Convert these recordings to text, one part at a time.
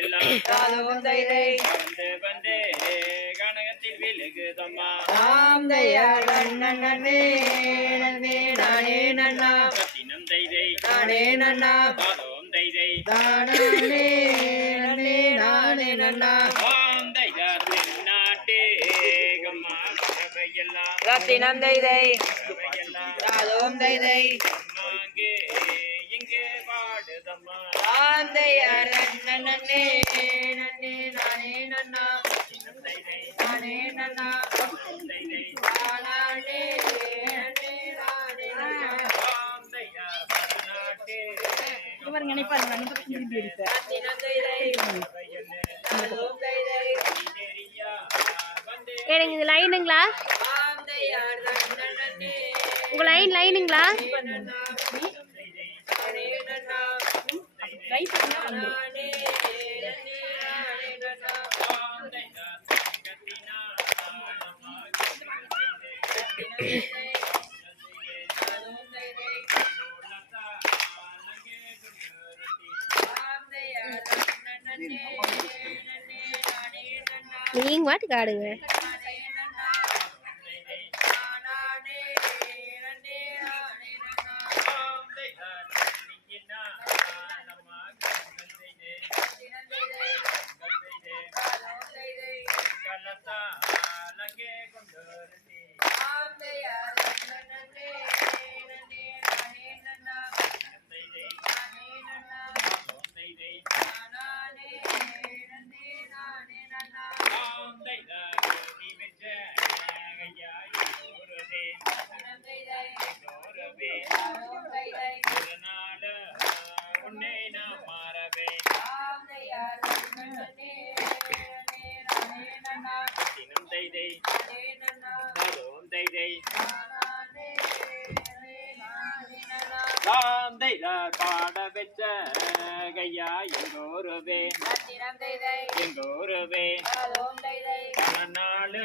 எல்லாம் தாதுவும் தைதை வந்து வந்து கனகத்தில் விழுகுதம்மா. தாம் தையார் நன்னன் நன்னே. நன்னே நானே நன்னா. தைதை நானே நன்னா பாதோம் தைதை தானே நன்னே. நானே நன்னா ஆம் தைதார் திருநாட்டு கம்மா பறவை எல்லாம் ரத்தினம் தைதை பறவை எல்லாம் தாதுவும் தைதை நாங்கே இங்கே பாடுதம்மா தாம் தையார் நன்னன் நன்னே நன்னே நானே நன்னா. நானே நன்னா. நானே இவர் நினைப்பாரு திரும்பி இது லைனுங்களா உங்க லைன் லைனுங்களா நன்னே நானே நன்னா நீங்க வாட்டுக்கு ஆடுங்க. 따라게 건드리니? தினம் தைதை நானே நன்னா ராம் தைதை பாட வச்ச கையா எங்கோருவே எங்கோருவே தாதுவும் நாள்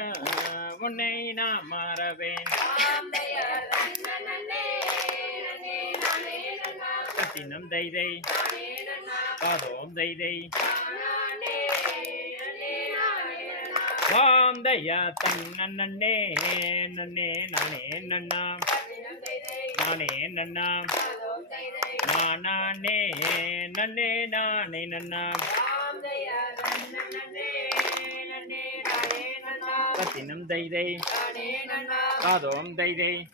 உன்னை நான் மாறவேன் சத்தினம் தையார் பாதோம் தைதை நன்னே நானே தாந்தையா தன் நன்னே நன்னே நானே நன்னா நானே நன்னா நானே நன்னே நானே நன்னா தாம் தையார் நன்னன் நன்னே நன்னே நானே நன்னா தினம் தைதை பாதோம் தைதை.